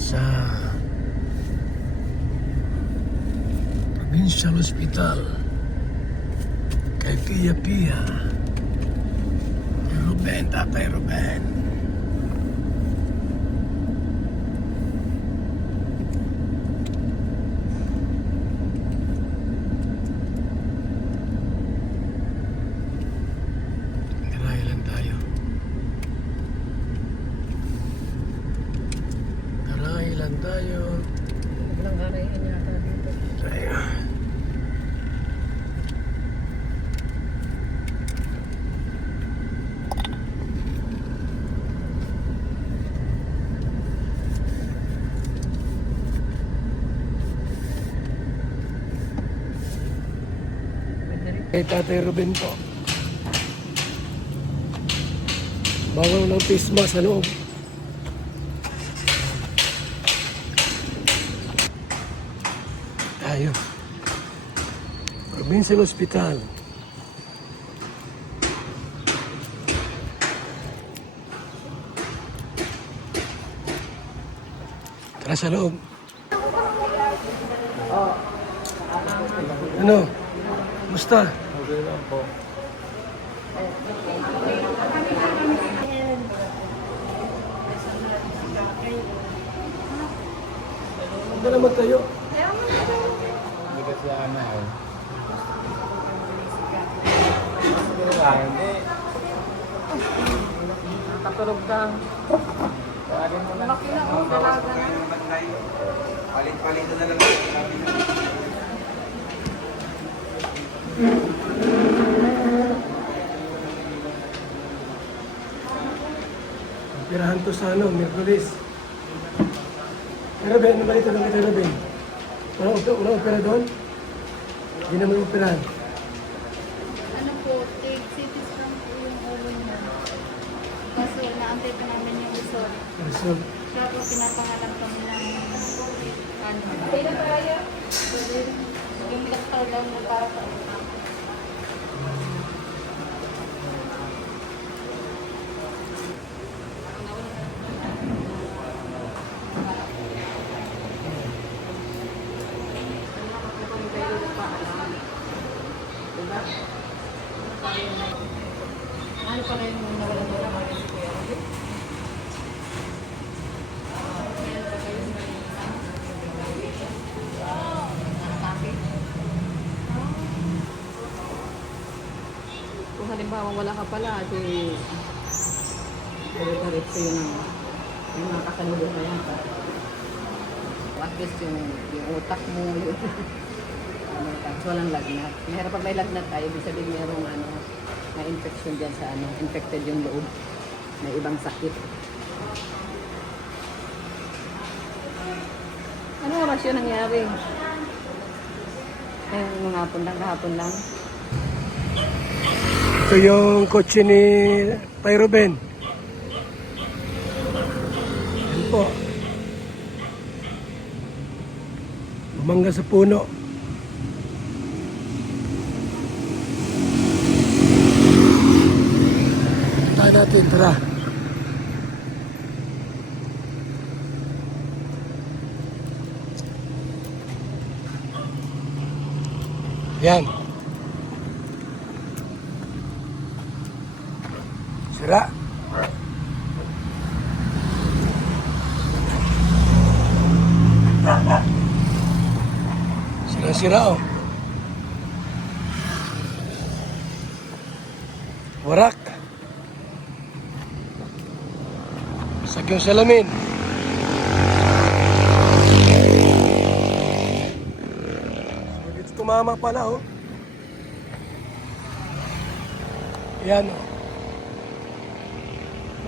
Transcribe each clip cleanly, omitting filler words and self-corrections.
sa Provincial Hospital kay Pia Pia, kay Ruben, Tatay Ruben. Garahe lang tayo. Garahe lang tayo. Walang garayan yata dito. Tayo. Kay Tatay Ruben po. Bawal ng face mask sa loob. Tayo. Provincial Hospital. Tara sa loob. Ano? Musta? Okay lang po. Hindi naman tayo. Hindi kasi ano eh. Siguro nga, hindi. Nakatulog ka. Tawagin mo lang. Laki na kung dalaga na. Palit-palit na lang. Pirahan to sa ano, Merkulis. Pero Ben, ano ba ito ng kita na Ben? Walang opera doon? Hindi naman operahan. Ano po, take CT scan po yung ulo niya. Kaso naantay pa namin yung result. Result. Tapos pinapangalan kami ng ano. Yung laktaw daw na para sa utang. Ano pa rin yung nawalan mo naman si Kuya Robby? Kung halimbawa wala ka pala, di diretso yun ang may mga kasalubong na yan. At least yung utak mo, yun. So, walang lagnat. Mahirap pag may lagnat tayo, ibig sabihin merong na infection dyan sa infected yung loob. May ibang sakit. Ano oras yun nangyari? Nung kahapon lang. Ito yung kotse ni Tay Ruben. Yan po. Bumangga sa puno. Tayo natin, tara. Yan. Sira. Sira-sira oh. Warak. Sak yung salamin. So, dito tumama pala oh. Yan oh.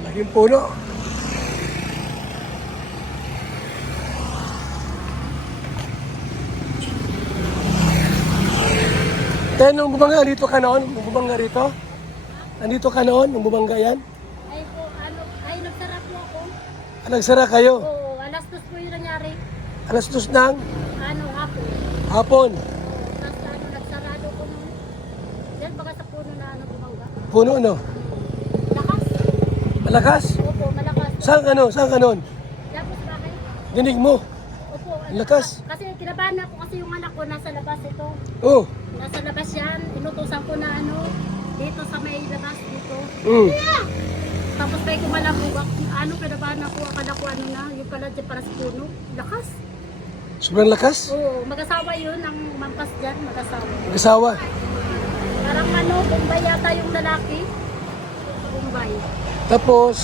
Malaking puno. Tayo nung bumangga, dito ka noon? Nung bumangga rito? Nandito ka noon? Nung bumangga yan? Ay po, nagsara po ako. Nagsara kayo? Oo, alas 2 po yung nangyari. Alas 2 ng Hapon. hapon. Tapos nagsarado ko nung, yan baka sa puno na bumangga. Puno no? Lakas. Malakas? Opo, malakas. Saan ka nun? Saan ka nun? Tapos bakit? Dinig mo. Opo. Ang lakas. Kasi kinabahan ako kasi yung anak ko nasa labas ito. Oh. Nasa labas yan. Inutusan ko na dito sa may labas dito. Mm. Tapos may kumalabugak. Kinabahan ako. Akala ko yung pala dyan para sa puno. Lakas. Sobrang lakas. Oo, mag-asawa yun. Ang mampas dyan, mag-asawa. Mag-asawa. Parang Bombay yata yung lalaki. Bombay. Tapos,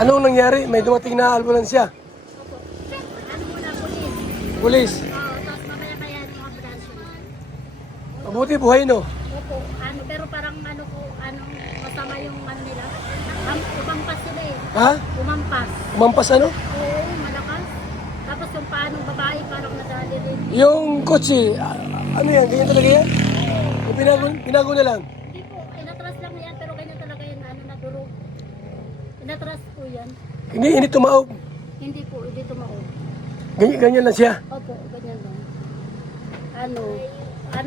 anong nangyari? May dumating na ambulansya. Opo. Muna, pulis. Pulis. Oo, tapos mamaya kaya yung ambulansya. Mabuti buhay, no? Opo, pero parang masama yung nila. Umampas sila eh. Ha? Umampas. Umampas ano? Oo, malakas. Tapos yung paanong babae parang nadali rin. Yung kotse, ano yan? Ganyan talaga yan? O binago na lang? Hindi po, inatras lang yan pero ganyan talaga yan, nadurog. Inatras po yan. Hindi tumaob. Hindi po, hindi tumaog. Ganyan lang siya. Opo, ganyan lang.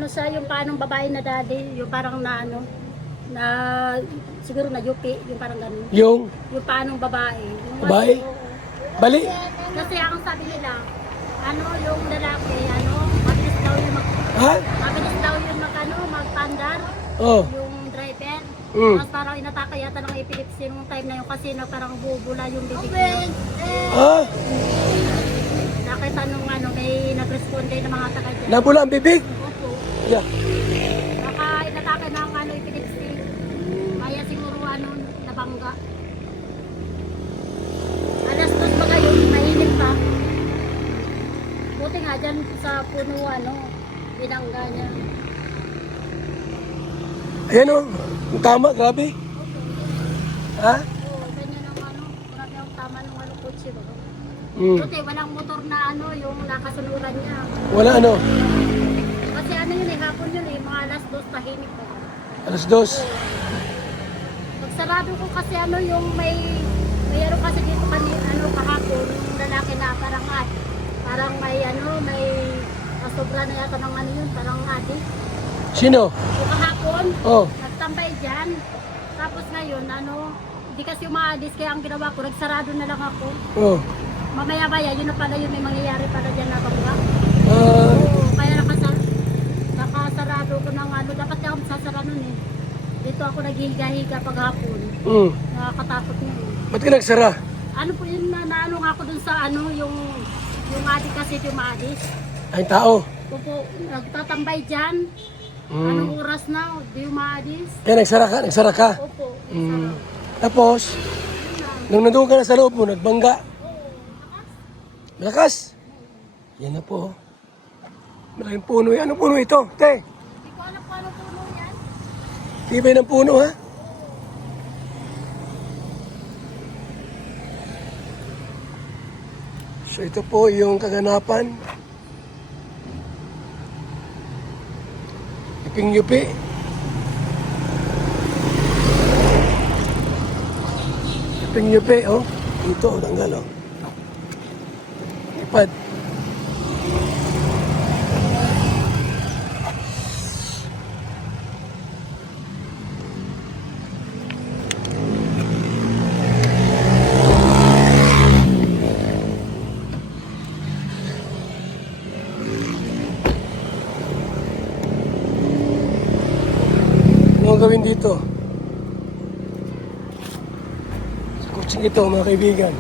Siya yung paanong babae na daddy, yung parang siguro na yupi, yung parang ganun. Yung Yung paanong babae. babae? Oo. Bali? Kasi ang sabi nila, yung lalaki, mabilis daw yung Ha? mabilis daw yung magpandar, Oh. yung driver. Mm. Tapos parang inatake yata ng epilepsy nung time na yun kasi parang bubula yung bibig niya. Ha? Nakita nung may nag-respond kayo ng mga taga dyan. Nabula ang bibig? Opo. Yeah. Baka inatake ng epilepsy. Kaya siguro nabangga. Alas 2 ba kayo, mainit pa. Buti nga dyan sa puno, binangga niya. Ayan o. Yung tama, grabe. Ha? Oo, ganyan ang grabe ang tama ng kotse ba? Mm. Buti, walang motor na yung nakasunuran niya. Wala ano. Kasi yun hapon yun mga alas 2 tahimik pa. Alas 2. Pagsarado ko kasi yung mayroon kasi dito kahapon, yung lalaki na parang may sobra na yata ng yun, parang adi. Sino? So kahapon, Oh. nagtambay dyan. Tapos ngayon, hindi kasi umaadis, kaya ang ginawa ko, nagsarado na lang ako. Oh. Mamaya-maya, yun na pala yung may mangyayari pala dyan na bangga. Ah, Oo, kaya nakasarado ko ng dapat ako sasara nun eh. Dito ako naghihiga-higa paghapon. mm. Nakakatakot na eh. Ba't ka nagsara? Po yun naano nga ako dun sa yung adik kasi yung adik. Ay, tao. Opo, nagtatambay dyan. Mm. Anong oras na, di umaadis. Kaya nagsara ka. Opo, Mm. Tapos, nung nandun ka na sa loob mo, nagbangga. Malakas. Yan na po. Malaking puno yan. Anong puno ito? Te, Hindi ko alam kung anong puno yan. tibay ng puno ha? So ito po yung kaganapan. Yuping-yupi. Yuping-yupi, oh. Ito, tanggal, oh. Ipad. Ano ang gawin dito? Sa kutsing ito, mga kaibigan.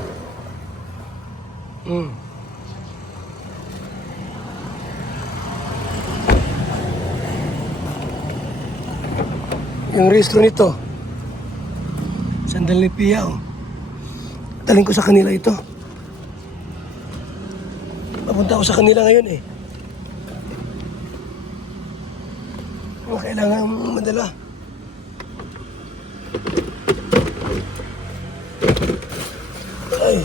Yung restro nito, sandal ni Pia, oh. Taling ko sa kanila ito. Papunta ako sa kanila ngayon eh. Kailangan madala. Ay.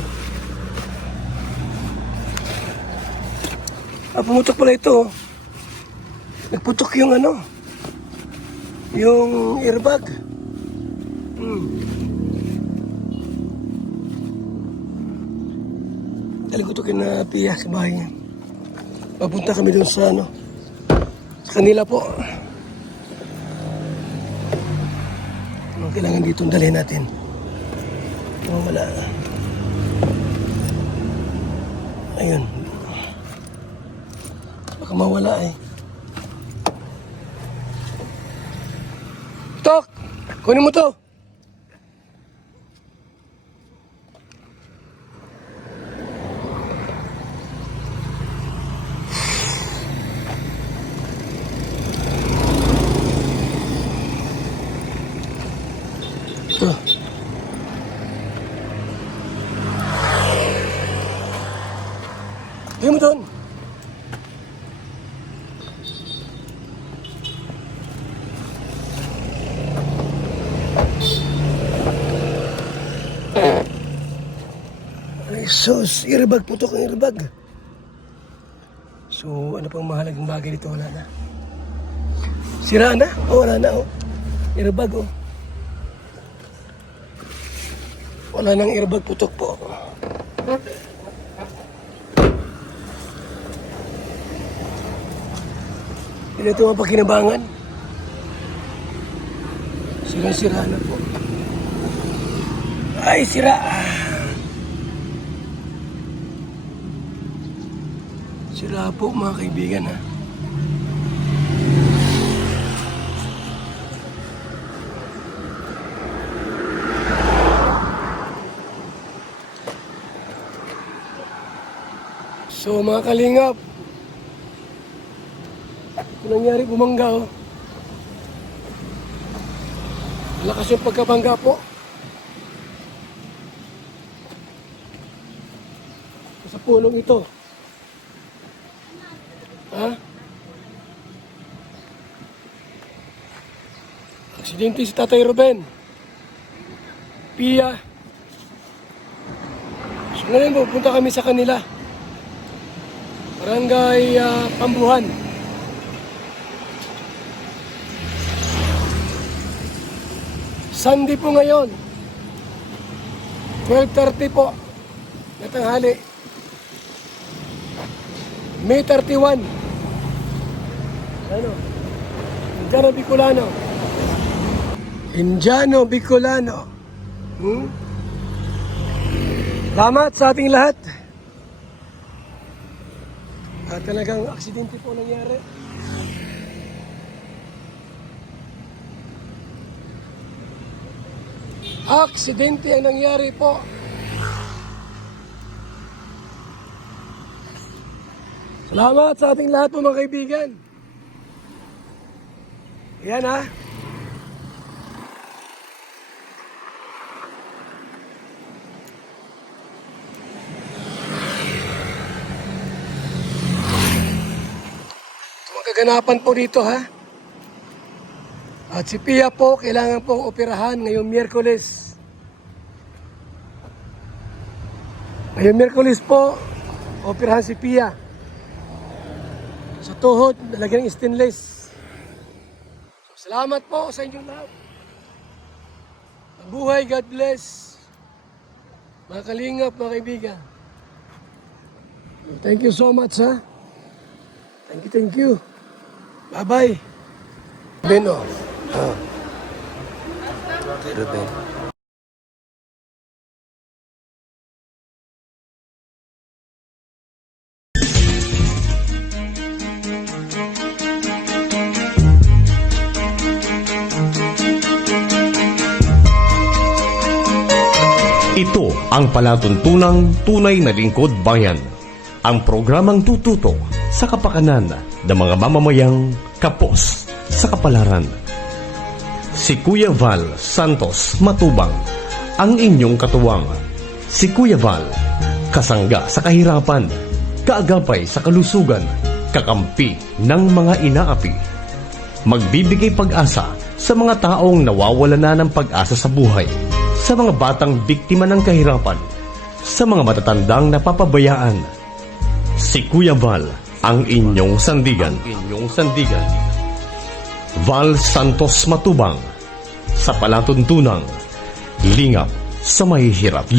Pumutok pala ito. Nagputok yung yung airbag. Taligutukin na Pia sa bahay niya. Papunta kami doon sa sa kanila po. Anong kailangan dito dalhin natin? Wala. mawala eh. Tok! Kunin mo to! Ito. Bigyan mo doon. Ay, sus, airbag, putok ang airbag. So, ano pang mahalagang bagay dito? Wala na. Sira na? Oh, wala na, oh. Airbag, oh. Wala nang airbag, putok po. Hindi ito mapakinabangan. Sira-sira na po. Ay, sira! Sira po mga kaibigan, ha. So mga kalingap, ito nangyari, bumangga, oh. Lakas yung pagkabangga po. Sa pulong ito. Ha? Aksidente si Tatay Ruben. Pia. So ngayon pupunta kami sa kanila. Barangay Pambuhan. Sunday po ngayon. 12:30 po. Na tanghali. May 31. Ano? Indiano Bicolano. Indiano Bicolano. Salamat sa ating lahat. At talagang aksidente po nangyari. Aksidente ang nangyari po. Salamat sa ating lahat po mga kaibigan. Yan ha. Kaganapan po dito ha. At si Pia po kailangan pong operahan ngayong Miyerkules. Ngayong Miyerkules po, operahan si Pia. Sa tuhod, nalagyan ng stainless. So, salamat po sa inyong lahat. Mabuhay, God bless. Mga kalingap, mga kaibigan. Thank you so much ha. Thank you. Bye-bye. Beno. Ruben. Ito ang palatuntunang tunay na lingkod bayan. Ang programang tututok sa kapakanan ng mga mamamayang kapos sa kapalaran. Si Kuya Val Santos Matubang, ang inyong katuwang. Si Kuya Val, kasangga sa kahirapan, kaagapay sa kalusugan, kakampi ng mga inaapi. Magbibigay pag-asa sa mga taong nawawala na ng pag-asa sa buhay, sa mga batang biktima ng kahirapan, sa mga matatandang napapabayaan. Si Kuya Val, ang inyong sandigan. Val Santos Matubang, sa palatuntunang lingap sa mahihirap.